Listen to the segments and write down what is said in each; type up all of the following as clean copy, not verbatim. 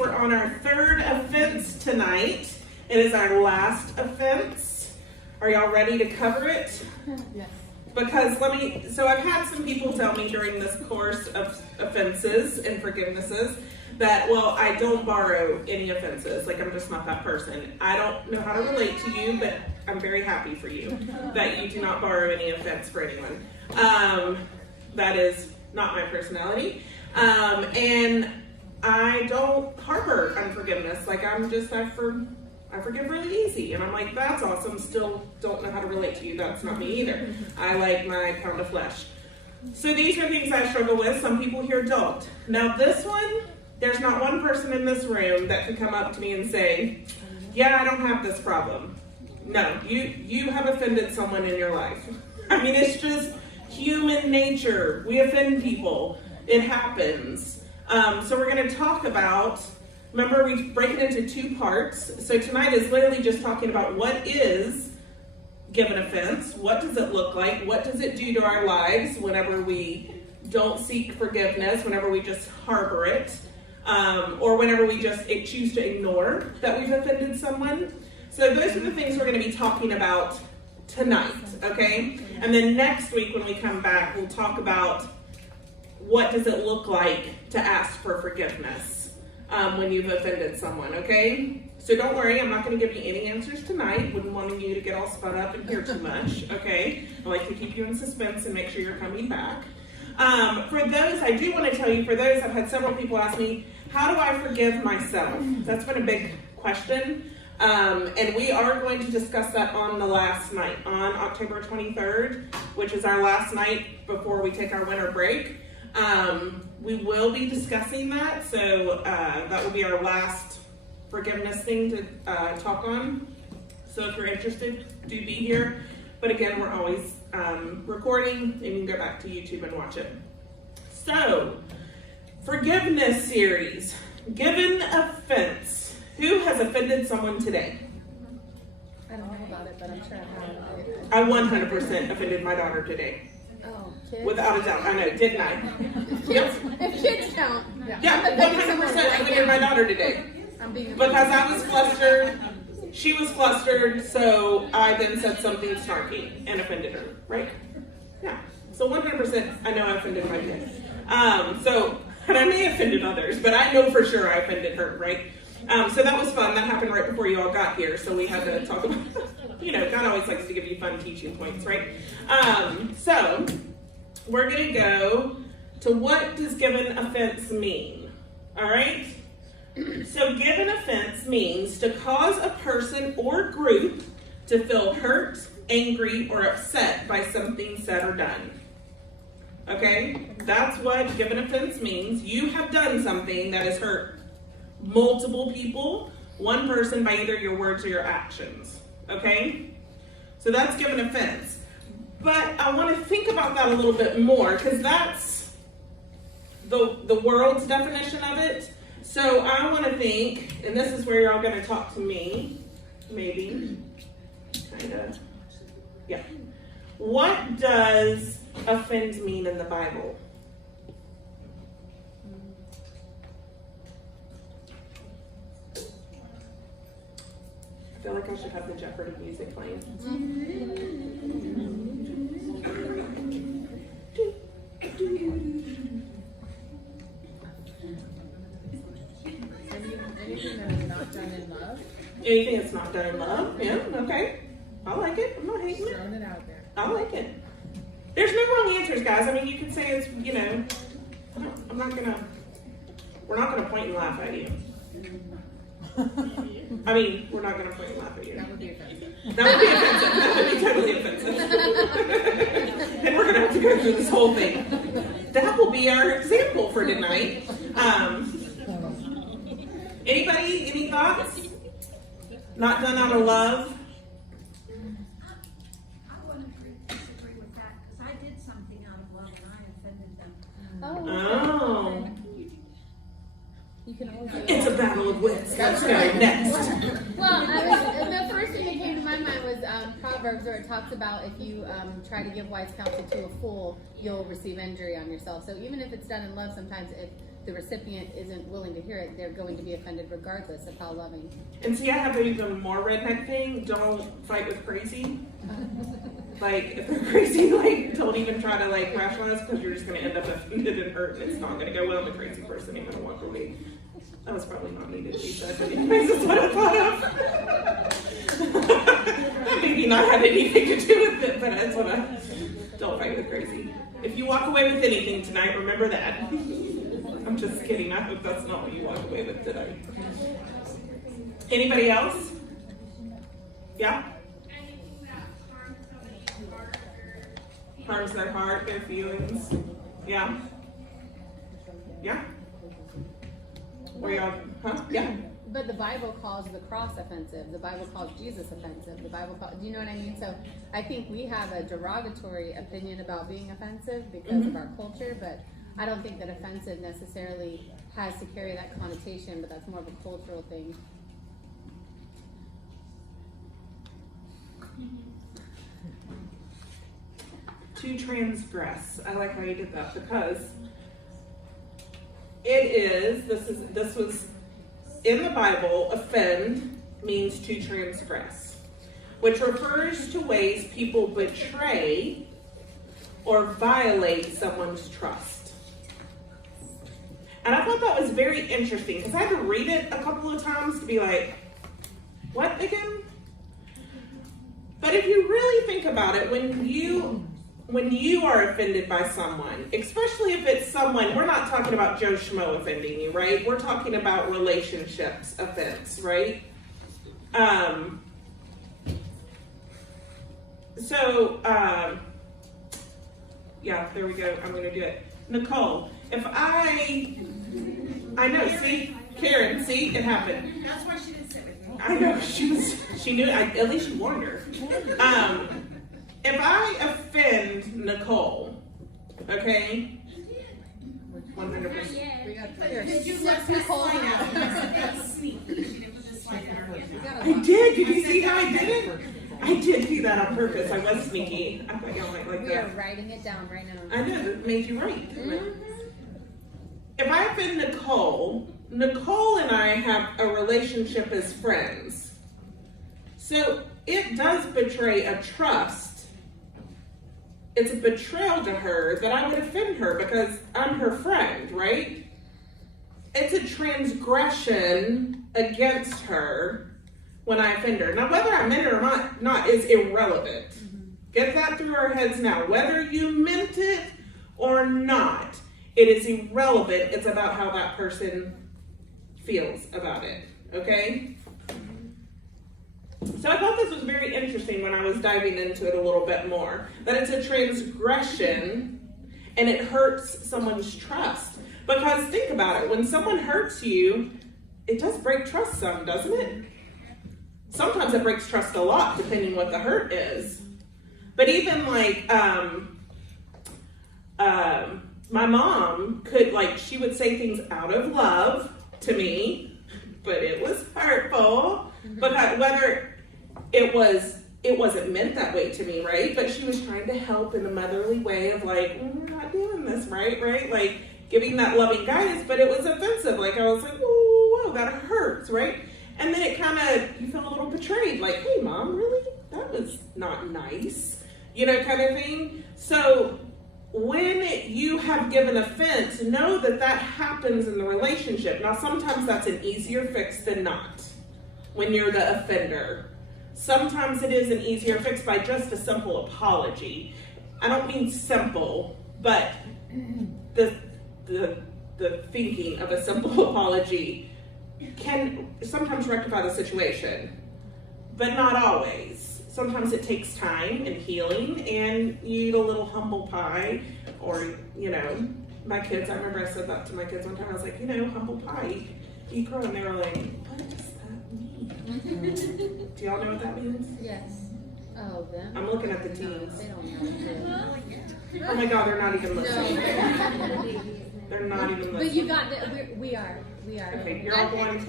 we're on our third offense tonight. It is our last offense. Are y'all ready to cover it? Yes. Because so I've had some people tell me during this course of offenses and forgivenesses that, well, I don't borrow any offenses. Like, I'm just not that person. I don't know how to relate to you, but I'm very happy for you that you do not borrow any offense for anyone. That is not my personality. And I don't harbor unforgiveness. Like, I forgive really easy. And I'm like, that's awesome. Still don't know how to relate to you. That's not me either. I like my pound of flesh. So these are things I struggle with. Some people here don't. Now this one, there's not one person in this room that can come up to me and say, yeah, I don't have this problem. No, you have offended someone in your life. I mean, it's just human nature. We offend people. It happens. So we're going to talk about, remember, we break it into two parts. So tonight is literally just talking about what is given offense. What does it look like? What does it do to our lives whenever we don't seek forgiveness, whenever we just harbor it, or whenever we just choose to ignore that we've offended someone. So those are the things we're going to be talking about tonight, okay? And then next week when we come back, we'll talk about what does it look like to ask for forgiveness when you've offended someone, okay? So don't worry, I'm not going to give you any answers tonight. Wouldn't want you to get all spun up and hear too much, okay? I like to keep you in suspense and make sure you're coming back. For those, I do want to tell you, for those, I've had several people ask me, how do I forgive myself? That's been a big question. And we are going to discuss that on the last night, on October 23rd, which is our last night before we take our winter break. We will be discussing that, so that will be our last forgiveness thing to talk on. So if you're interested, do be here. But again, we're always recording, and you can go back to YouTube and watch it. So, forgiveness series, given offense. Who has offended someone today? I don't know about it, but I'm sure I have. I 100% offended my daughter today. Oh, kids? Without a doubt. I know, didn't I? Yep. If kids count. Yeah, 100% offended my daughter today. Because I was flustered, she was flustered, so I then said something snarky and offended her, right? Yeah. So 100% I know I offended my kid. And I may have offended others, but I know for sure I offended her, right? So that was fun. That happened right before you all got here, so we had to talk about, God always likes to give you fun teaching points, right? So we're going to go to what does given offense mean, all right? So given offense means to cause a person or group to feel hurt, angry, or upset by something said or done. Okay? That's what given offense means. You have done something that has hurt multiple people, one person, by either your words or your actions. Okay? So that's given offense. But I want to think about that a little bit more, because that's the world's definition of it. So I want to think, and this is where you're all going to talk to me, maybe, kind of, yeah. What does offend mean in the Bible? I feel like I should have the Jeopardy music playing. Anything that is not done in love? Anything that's not done in love? Yeah, okay. I like it. I'm not hating it. Throwing it out there. I like it. There's no wrong answers, guys. I mean, you can say it's, we're not going to point and laugh at you. I mean, we're not going to point and laugh at you. That would be offensive. That would be totally offensive. And we're going to have to go through this whole thing. That will be our example for tonight. Anybody, any thoughts? Not done out of love? I wouldn't disagree with that, because I did something out of love and I offended them. Oh. You can always It's a battle of wits. Let's go next. Well, the first thing that came to my mind was Proverbs, where it talks about if you try to give wise counsel to a fool, you'll receive injury on yourself. So even if it's done in love, sometimes the recipient isn't willing to hear it, they're going to be offended regardless of how loving. And see, I have an even more redneck thing. Don't fight with crazy. Like, if they're crazy, like, don't even try to, like, rationalize, because you're just going to end up offended and hurt, and it's not going to go well. The crazy person ain't going to walk away. That was probably not needed to be said, but anyways, that's what I thought of. That maybe not had anything to do with it, but that's what don't fight with crazy. If you walk away with anything tonight, remember that. I'm just kidding. I hope that's not what you walk away with tonight. Anybody else? Yeah? Harms their heart, their feelings. Yeah? Yeah? Where y'all, huh? Yeah? But the Bible calls the cross offensive. The Bible calls Jesus offensive. The Bible calls, do you know what I mean? So I think we have a derogatory opinion about being offensive because of our culture, but I don't think that offensive necessarily has to carry that connotation, but that's more of a cultural thing. To transgress. I like how you did that, because this was in the Bible, offend means to transgress, which refers to ways people betray or violate someone's trust. And I thought that was very interesting, because I had to read it a couple of times to be like, what again? But if you really think about it, when you are offended by someone, especially if it's someone, we're not talking about Joe Schmo offending you, right? We're talking about relationships offense, right? Yeah, there we go. I'm going to do it. Nicole, if I know, see? Karen, see? It happened. That's why she didn't sit with me. I know, she knew, at least you warned her. If I offend Nicole, okay? 100%. We got Did you let Nicole this slide in out? there. That's sneaky. She didn't put this slide in her hand. I did. Did you see how I did it? I did do that on purpose. I was sneaky. I thought y'all might like We are that. writing it down right now. I know, it made you right. Didn't it? If I offend Nicole and I have a relationship as friends. So it does betray a trust. It's a betrayal to her that I would offend her because I'm her friend, right? It's a transgression against her when I offend her. Now, whether I meant it or not is irrelevant. Get that through our heads now. Whether you meant it or not, it is irrelevant. It's about how that person feels about it, okay? So I thought this was very interesting when I was diving into it a little bit more. That it's a transgression and it hurts someone's trust. Because think about it, when someone hurts you, it does break trust some, doesn't it? Sometimes it breaks trust a lot, depending what the hurt is. But even like, my mom could, like, she would say things out of love to me, but it was hurtful. But whether it wasn't meant that way to me, right? But she was trying to help in a motherly way of like, we're not doing this, right? Like giving that loving guidance, but it was offensive. Like I was like, whoa, that hurts, right? And then it kind of, you feel a little betrayed, like, hey mom, really? That was not nice, kind of thing. So when you have given offense, know that happens in the relationship. Now, sometimes that's an easier fix than not when you're the offender. Sometimes it is an easier fix by just a simple apology. I don't mean simple, but the thinking of a simple apology can sometimes rectify the situation, but not always. Sometimes it takes time and healing, and you eat a little humble pie, or, my kids, I remember I said that to my kids one time, I was like, humble pie, you grow, and they were like, what does that mean? Do y'all know what that means? Yes. Oh, them? I'm looking at the No, teens. they don't know. Oh my God, they're not even No. listening. They're not even listening. But you got the, we are. Okay, you're all going,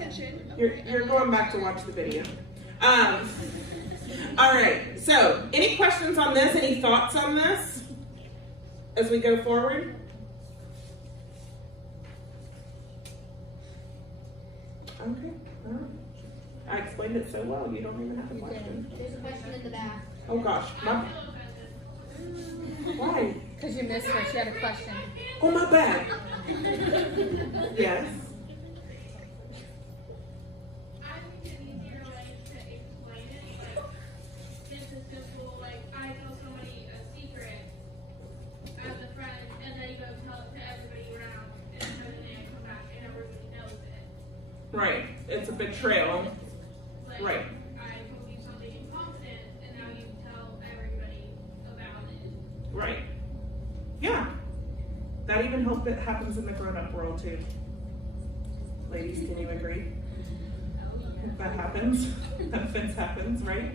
you're going back to watch the video. All right, so any questions on this? Any thoughts on this as we go forward? Okay. All right. I explained it so well, you don't even have a question. There's a question in the back. Oh gosh. Why? Because you missed her. She had a question. Oh, my bad. Yes. I think it's easier, like, to explain it, like, just as simple, like, I tell somebody a secret as a friend, and then you go tell it to everybody around, and then they come back, and everybody knows it. Right. It's a betrayal. Like, Right. I told you something in confidence, and now you tell everybody about it. Right. Yeah. That even hope it happens in the grown-up world too. Ladies, can you agree? If that happens, that offense happens, right?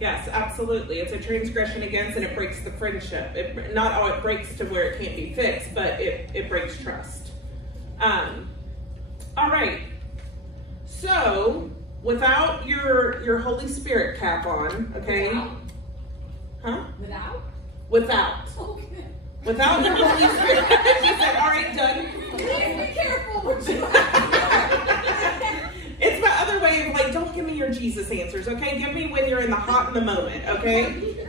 Yes, absolutely. It's a transgression against, and it breaks the friendship. It not all it breaks to where it can't be fixed, but it breaks trust. All right. So without your Holy Spirit cap on, okay? Huh? Without? Without. Okay. Without your Holy Spirit. She said, all right, done. Please be careful what you It's my other way of like, don't give me your Jesus answers, okay? Give me when you're in the hot in the moment, okay?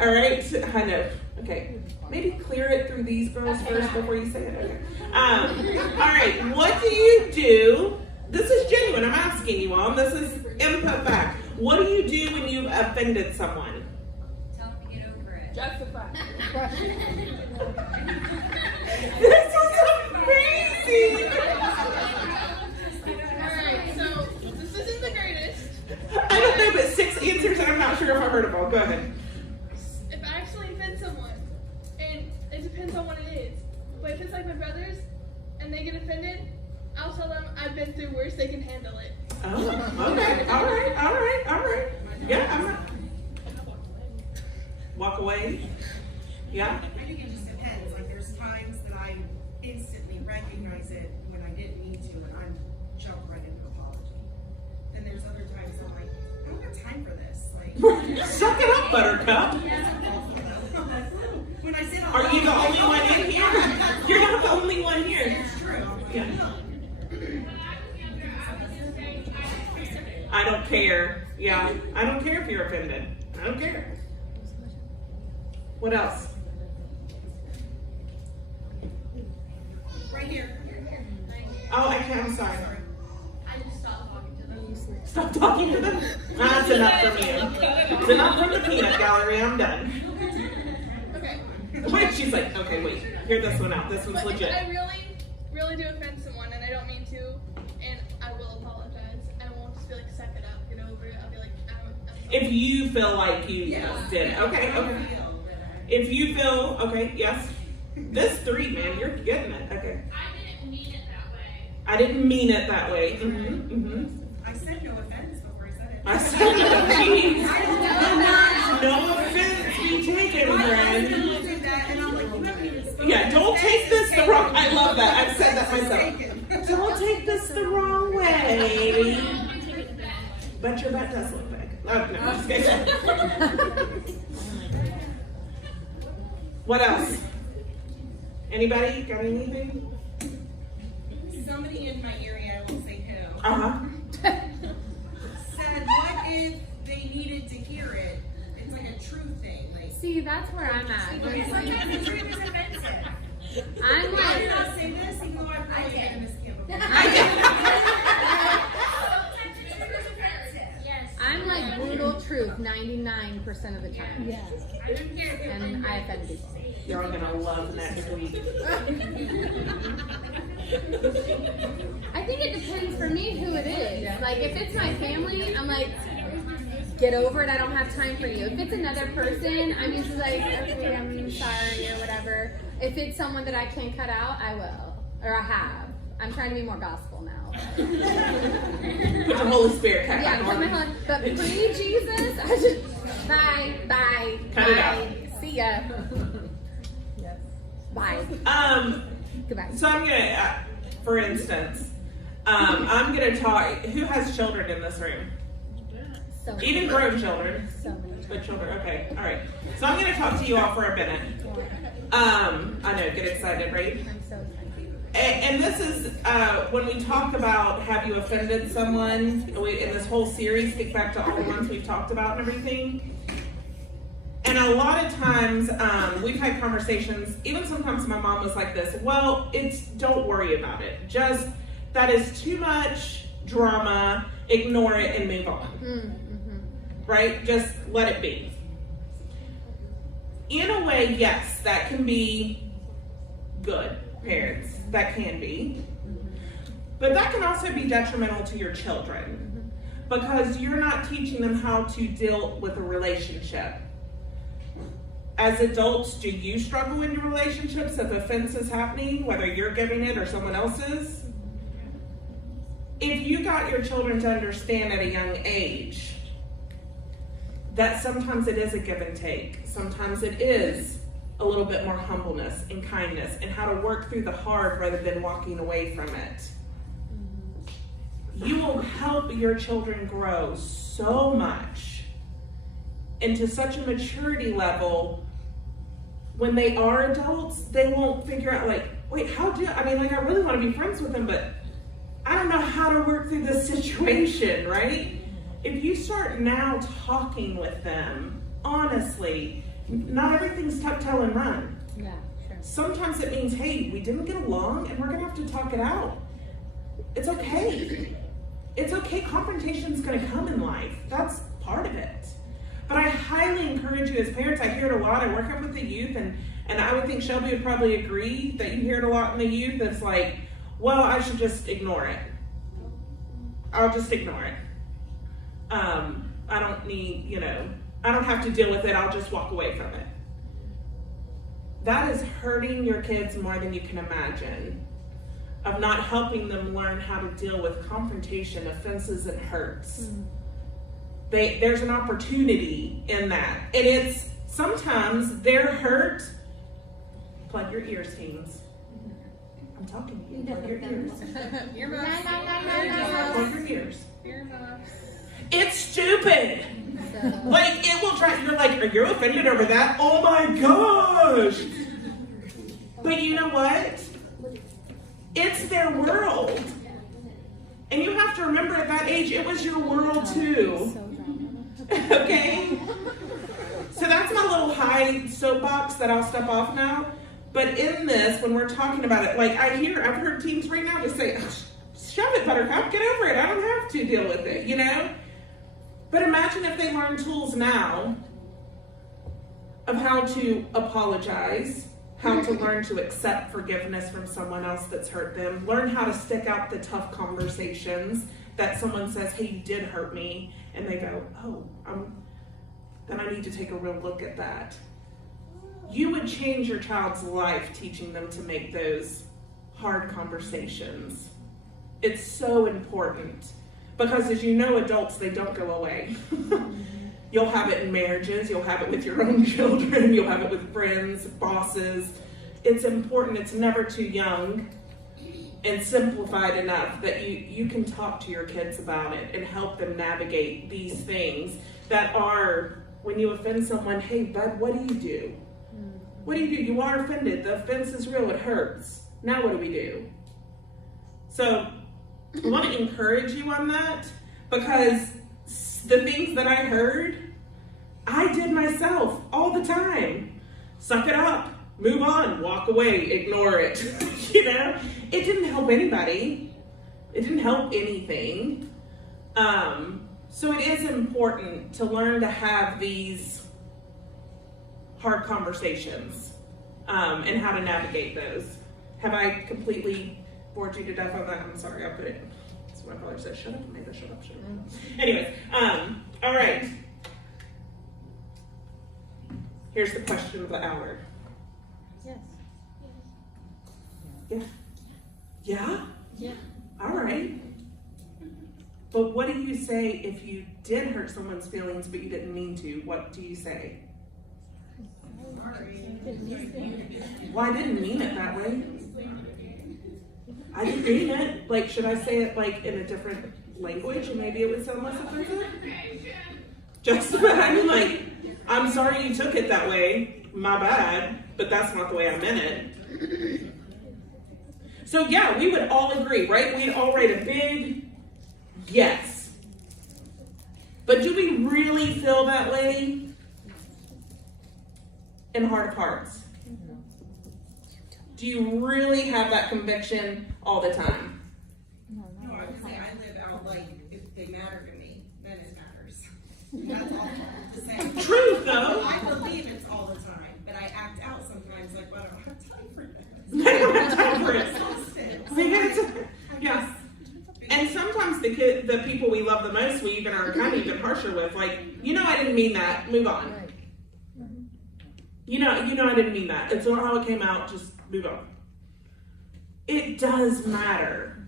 All right, I know. Okay, maybe clear it through these girls first before you say it. Okay. All right, what do you do? This is genuine. I'm asking you all. This is input back. What do you do when you've offended someone? Tell them to get over it. Justify. This is amazing. Alright, so, this isn't the greatest. I don't know, but 6 answers, and I'm not sure if I heard them all. Go ahead. If I actually offend someone, and it depends on what it is, but if it's like my brothers, and they get offended, I'll tell them I've been through worse, they can handle it. Oh, okay. All right. Yeah, I'm not. Walk away. Yeah. I think it just depends. Like, there's times that I instantly recognize it when I didn't mean to, and I'm jump right into apology. And there's other times I'm like, I don't have time for this. Like, Suck it up, Buttercup. when I sit on Are you the only one in here? You're not the only one here. It's true. I'm like, Yeah. no. When I was younger, I would just say, I don't care. Yeah, I don't care if you're offended. I don't care. What else? Right here. Oh, I can't. I'm sorry. I just stopped talking to them. Stop talking to them. That's enough from you. It's enough from the peanut gallery. I'm done. Okay. Wait, she's like, okay, wait. Hear this one out. This one's But if legit. I really do offend someone, and I don't mean to, and I will apologize. I won't just be like, suck it up, get over it. I'll be like, I'm sorry. If you feel like you did it. Okay, okay. If you feel, okay, yes. This 3, man, you're getting it. Okay. I didn't mean it that way. I didn't mean it that way. Mm-hmm. I said no offense before I said it. I said, geez. I don't know. No offense be taken, I friend. did that, and I'm like, you haven't even spoken. Yeah, don't take this the wrong. I love that. I've said that myself. Taken. Don't take this the wrong way. But your butt does look big. Oh, no, I'm just kidding. What else? Anybody got anything? Somebody in my area, I won't say who, Uh-huh. said, what if they needed to hear it? It's like a true thing. Like, See, that's where I'm at. because sometimes the truth is offensive. I'm I did like, not say this, even though I've probably been in this camp before. I'm like brutal truth 99% of the time. Yeah. And I offend people. Y'all gonna love next week. I think it depends for me who it is. Like if it's my family, I'm like, get over it. I don't have time for you. If it's another person, I'm usually like, okay, I'm sorry or whatever. If it's someone that I can cut out, I will, or I have. I'm trying to be more gospel now. Put your Holy Spirit cap Yeah, back put my on. whole, but pre-Jesus, I just bye. Cut it out. See ya. Bye. Goodbye. So I'm gonna, for instance, I'm gonna talk. Who has children in this room? So Even grown children. so many. Good children. Okay. All right. So I'm gonna talk to you all for a minute. I know. Get excited, right? I'm so excited. And this is when we talk about have you offended someone, in this whole series, think back to all the ones we've talked about and everything. And a lot of times we've had conversations, even sometimes my mom was like this, well, don't worry about it. Just, that is too much drama, ignore it and move on. Mm-hmm. Right? Just let it be. In a way, yes, that can be good, parents. That can be. But that can also be detrimental to your children because you're not teaching them how to deal with a relationship. As adults, do you struggle in your relationships if offense is happening, whether you're giving it or someone else is? If you got your children to understand at a young age that sometimes it is a give and take, sometimes it is a little bit more humbleness and kindness and how to work through the hard rather than walking away from it. You will help your children grow so much into such a maturity level when they are adults, they won't figure out like, wait, I really want to be friends with them, but I don't know how to work through this situation, right? If you start now talking with them, honestly, not everything's tuck, tail, and run. Yeah, sure. Sometimes it means, hey, we didn't get along and we're gonna have to talk it out. It's okay. It's okay, confrontation's gonna come in life. That's part of it. But I highly encourage you as parents, I hear it a lot, I work up with the youth, and I would think Shelby would probably agree that you hear it a lot in the youth. It's like, well, I should just ignore it. I'll just ignore it. I don't need, I don't have to deal with it, I'll just walk away from it. That is hurting your kids more than you can imagine, of not helping them learn how to deal with confrontation, offenses, and hurts. There's an opportunity in that. And it's sometimes their hurt, plug your ears, teens. I'm talking to you, plug your ears. Plug your ears. It's stupid. Like, it will try, you're like, are you offended over that? Oh my gosh. But you know what? It's their world. And you have to remember at that age, it was your world too. Okay? So that's my little high soapbox that I'll step off now. But in this, when we're talking about it, like I've heard teens right now just say, shove it, Buttercup, get over it. I don't have to deal with it, But imagine if they learn tools now of how to apologize, how to learn to accept forgiveness from someone else that's hurt them, learn how to stick out the tough conversations that someone says, hey, you did hurt me, and they go, oh, then I need to take a real look at that. You would change your child's life teaching them to make those hard conversations. It's so important because, as you know, adults, they don't go away. You'll have it in marriages, you'll have it with your own children, you'll have it with friends, bosses. It's important, it's never too young and simplified enough that you can talk to your kids about it and help them navigate these things that are, when you offend someone, hey, bud, what do you do? What do? You are offended. The offense is real. It hurts. Now what do we do? So I want to encourage you on that because the things that I heard, I did myself all the time. Suck it up. Move on. Walk away. Ignore it. It didn't help anybody. It didn't help anything. So it is important to learn to have these hard conversations and how to navigate those. Have I completely bored you to death on that? I'm sorry, I'll put it. That's what my father said, shut up, Amanda, shut up. Anyways, all right. Here's the question of the hour. Yes. Yeah? Yeah? Yeah. All right. But what do you say if you did hurt someone's feelings but you didn't mean to? What do you say? Well, I didn't mean it that way. I didn't mean it. Like, should I say it like in a different language and maybe it would sound less offensive? Just, I mean, like, I'm sorry you took it that way. My bad. But that's not the way I meant it. So yeah, we would all agree, right? We'd all write a big yes. But do we really feel that way in heart of hearts? Do you really have that conviction all the time? No, I would say I live out like, if they matter to me, then it matters. That's all I'm just saying. Truth though. I believe it's all the time, but I act out sometimes like, well, I don't have time for this. I don't have time for it. Exhausted. Yeah. And sometimes the people we love the most, we even are kind of even harsher with, like, I didn't mean that. Move on. You know, I didn't mean that. It's not how it came out. Just move on. It does matter.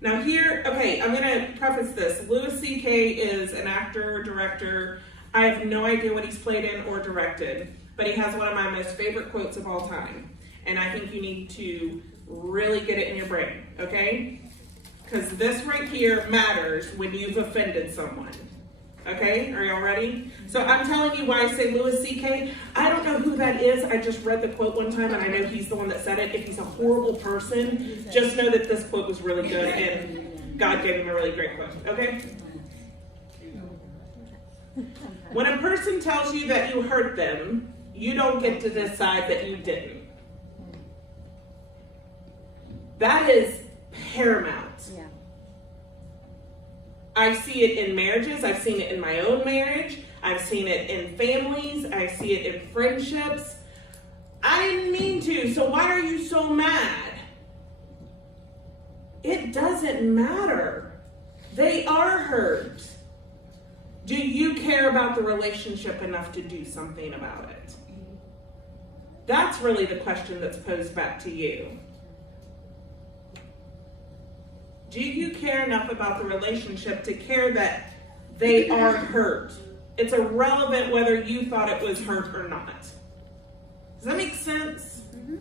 Now here, okay, I'm gonna preface this. Louis C.K. is an actor, director. I have no idea what he's played in or directed, but he has one of my most favorite quotes of all time. And I think you need to really get it in your brain, okay? Because this right here matters when you've offended someone. Okay, are y'all ready? So I'm telling you why I say Louis C.K. I don't know who that is. I just read the quote one time and I know he's the one that said it. If he's a horrible person, just know that this quote was really good and God gave him a really great quote, okay? When a person tells you that you hurt them, you don't get to decide that you didn't. That is paramount. Yeah. I see it in marriages. I've seen it in my own marriage. I've seen it in families. I see it in friendships. I didn't mean to, so why are you so mad? It doesn't matter. They are hurt. Do you care about the relationship enough to do something about it? That's really the question that's posed back to you. Do you care enough about the relationship to care that they are hurt? It's irrelevant whether you thought it was hurt or not. Does that make sense? Mm-hmm.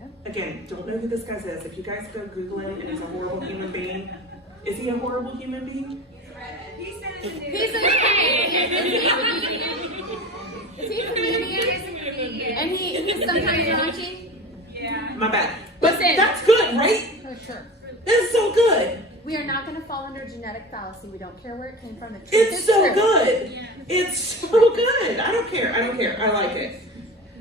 Yeah. Again, don't know who this guy is. If you guys go Google him and he's a horrible human being, is he a horrible human being? He's He's a comedian. And he's sometimes raunchy. Yeah. My bad. But Listen. that's good, right? For sure. That's so good. We are not going to fall under genetic fallacy. We don't care where it came from. The truth It's is so true. good. It's so good. I don't care. I like it.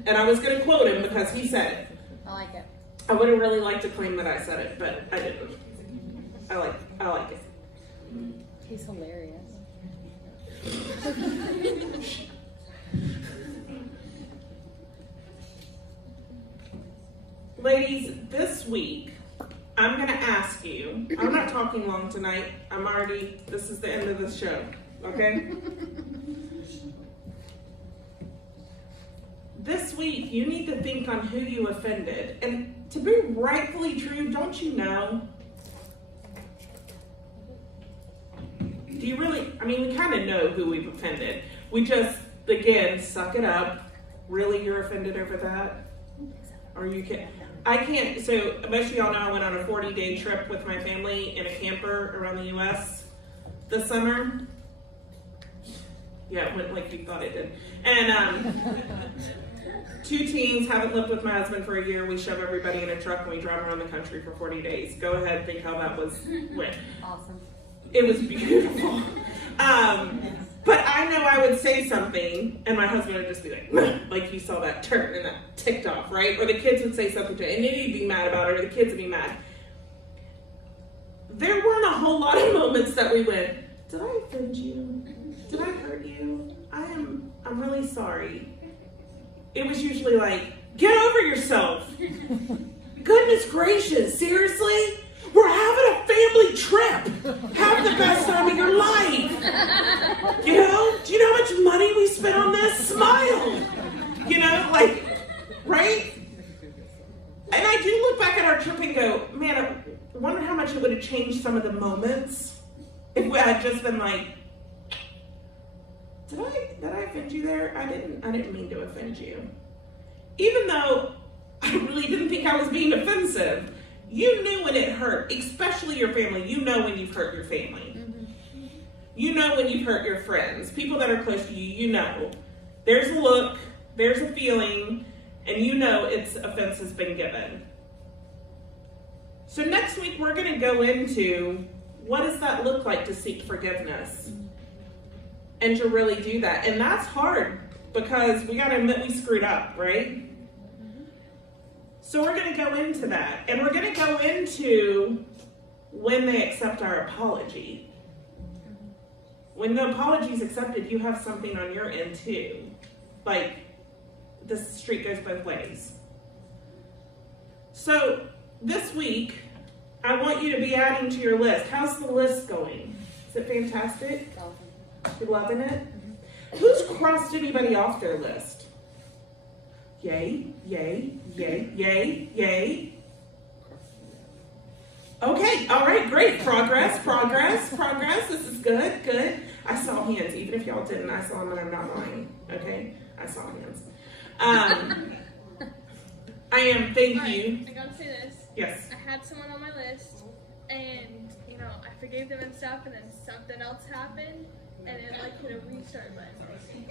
And I was going to quote him because he said it. I like it. I would have really liked to claim that I said it, but I didn't. I like it. He's hilarious. Ladies, this week, I'm going to ask you, I'm not talking long tonight. This is the end of the show, okay? This week, you need to think on who you offended. And to be rightfully true, don't you know? Do you really, we kind of know who we've offended. We just, again, suck it up. Really, you're offended over that? Are you kidding? I can't, so most of y'all know I went on a 40-day trip with my family in a camper around the U.S. this summer. Yeah, it went like you thought it did. And 2 teens, haven't lived with my husband for a year. We shove everybody in a truck and we drive around the country for 40 days. Go ahead, think how that went. Awesome. It was beautiful. But I know I would say something and my husband would just be like he saw that turn and that ticked off, right? Or the kids would say something to it and he'd be mad about it or the kids would be mad. There weren't a whole lot of moments that we went, did I offend you? Did I hurt you? I'm really sorry. It was usually like, get over yourself. Goodness gracious, seriously? We're having a family trip. Have the best time of your life. Do you know how much money we spent on this? Smile. Right? And I do look back at our trip and go, man, I wonder how much it would have changed some of the moments if we had just been like, did I offend you there? I didn't mean to offend you. Even though I really didn't think I was being offensive. You knew when it hurt, especially your family. You know when you've hurt your family. Mm-hmm. You know when you've hurt your friends. People that are close to you, you know. There's a look, there's a feeling, and you know its offense has been given. So next week we're going to go into what does that look like to seek forgiveness and to really do that. And that's hard because we got to admit we screwed up, right? So we're going to go into that. And we're going to go into when they accept our apology. When the apology is accepted, you have something on your end too. Like, the street goes both ways. So this week, I want you to be adding to your list. How's the list going? Is it fantastic? You loving it? Who's crossed anybody off their list? Yay, yay, yay, yay, yay. Okay, all right, great. Progress. This is good, good. I saw hands. Even if y'all didn't, I saw them and I'm not lying. Okay? I saw hands. I am, thank you. I gotta say this. Yes. I had someone on my list, and I forgave them and stuff, and then something else happened, and it like hit a restart button.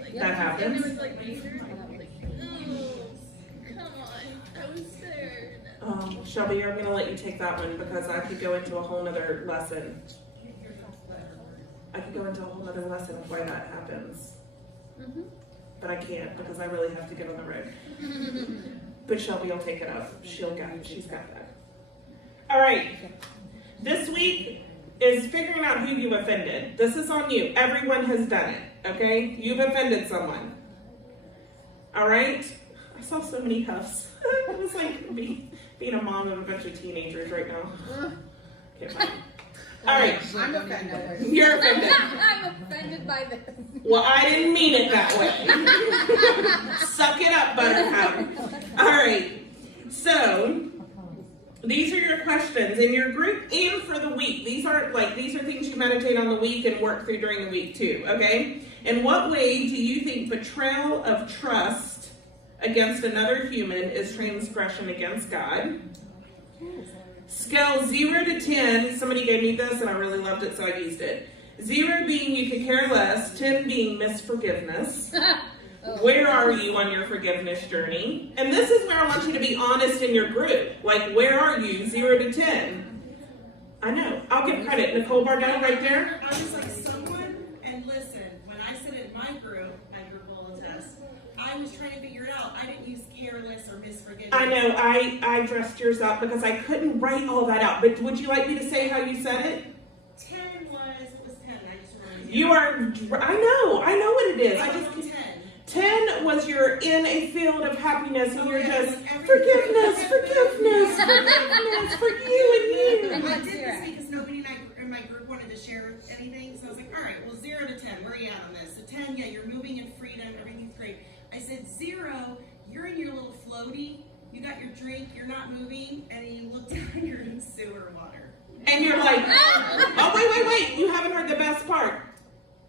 Like, That happens. And it was like major. And I was like, oh, come on, I was there. Shelby, I'm going to let you take that one because I could go into a whole nother lesson. I could go into a whole nother lesson of why that happens. But I can't because I really have to get on the road. But Shelby will take it up. She's got that. All right. This week is figuring out who you've offended. This is on you. Everyone has done it, okay? You've offended someone. All right? I saw so many huffs. It was like being a mom of a bunch of teenagers right now. Okay, fine. All right. I'm offended. You're offended. I'm offended by this. Well, I didn't mean it that way. Suck it up, Buttercup. All right. So, these are your questions in your group and for the week. These are things you meditate on the week and work through during the week too, okay? In what way do you think betrayal of trust against another human is transgression against God? Scale 0 to 10, somebody gave me this and I really loved it, so I used it. 0 being you could care less, 10 being misforgiveness. Where are you on your forgiveness journey? And this is where I want you to be honest in your group. Like, where are you, 0 to 10? I know. I'll give credit. Nicole Bardell right there. I was like, someone, and listen, when I said it in my group will attest, I was trying to figure it out. I didn't use careless or misforgiveness. I know. I dressed yours up because I couldn't write all that out. But would you like me to say how you said it? 10 was 10. I just remember. You are, I know what it is. I just, 10. 10 was you're in a field of happiness and you're yeah, just, like forgiveness for you and you. I did this because nobody in my group wanted to share anything, so I was like, all right, well, 0 to 10, where are you at on this? So 10, yeah, you're moving in freedom, everything's great. I said 0, you're in your little floaty, you got your drink, you're not moving, and then you look down, you're in sewer water. And you're like, oh, wait, you haven't heard the best part.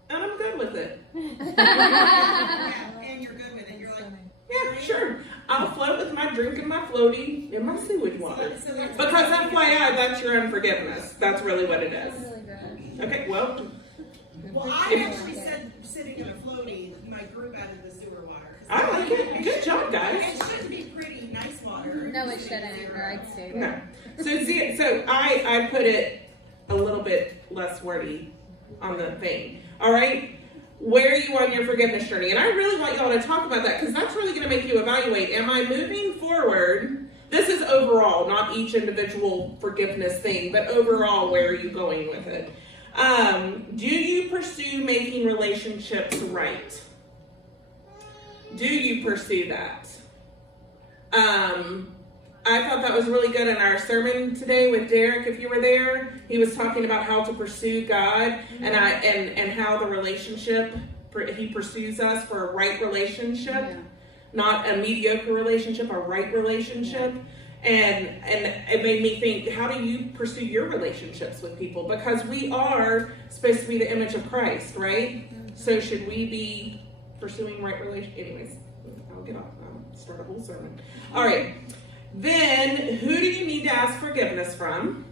And I'm good with it. Yeah, and you're good with it. You're like, Yeah, sure. I'll float with my drink and my floaty and my sewage water. Because FYI, that's your unforgiveness. That's really what it is. Okay, well, I actually said sitting in a floaty, my group added the sewer water. I like it. Good job, guys. It shouldn't be pretty nice water. No, it shouldn't, or I'd stay No. there. So I put it a little bit less wordy on the thing. All right? Where are you on your forgiveness journey? And I really want y'all to talk about that because that's really going to make you evaluate, am I moving forward? This is overall, not each individual forgiveness thing, but overall, where are you going with it? Do you pursue making relationships right? Do you pursue that? I thought that was really good in our sermon today with Derek. If you were there, he was talking about how to pursue God and how the relationship he pursues us for a right relationship, not a mediocre relationship, a right relationship. And it made me think, how do you pursue your relationships with people? Because we are supposed to be the image of Christ, right? So should we be pursuing right relationships? Anyways, I'll get off. I'll start a whole sermon. All right. Then, who do you need to ask forgiveness from?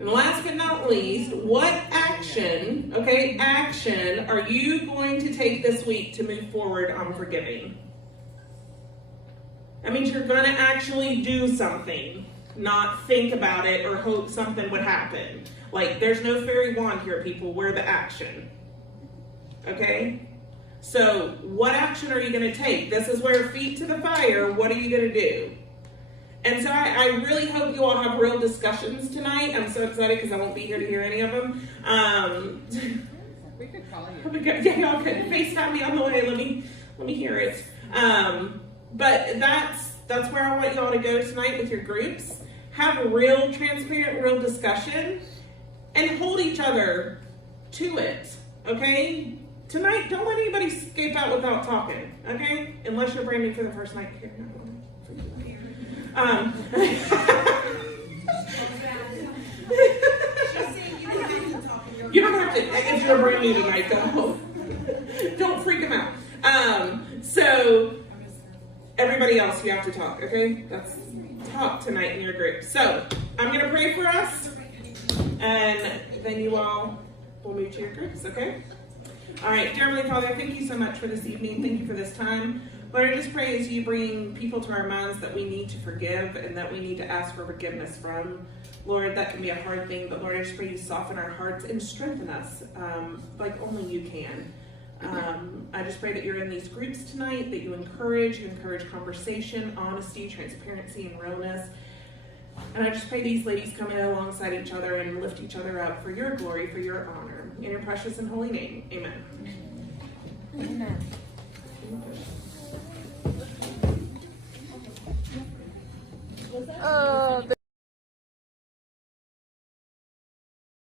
And last but not least, what action are you going to take this week to move forward on forgiving? That means you're going to actually do something. not think about it or hope something would happen. Like, there's no fairy wand here, people. We're the action. Okay? So, what action are you going to take? This is where feet to the fire. What are you going to do? And so I really hope you all have real discussions tonight. I'm so excited because I won't be here to hear any of them. We could call you. Oh my God, yeah, y'all could FaceTime me on the way. Let me hear it. But that's where I want y'all to go tonight with your groups. Have a real transparent, real discussion, and hold each other to it. Okay? Tonight, don't let anybody escape out without talking. Okay? Unless you're branding for the first night here. You don't have to, if you're brand new tonight, don't freak them out. So, everybody else, you have to talk, okay? That's talk tonight in your group. So, I'm going to pray for us, and then you all will move to your groups, okay? All right, dear Heavenly Father, thank you so much for this evening. Thank you for this time. Lord, I just pray as you bring people to our minds that we need to forgive and that we need to ask for forgiveness from. Lord, that can be a hard thing, but Lord, I just pray you soften our hearts and strengthen us like only you can. I just pray that you're in these groups tonight, that you encourage conversation, honesty, transparency, and realness. And I just pray these ladies come in alongside each other and lift each other up for your glory, for your honor. In your precious and holy name, amen.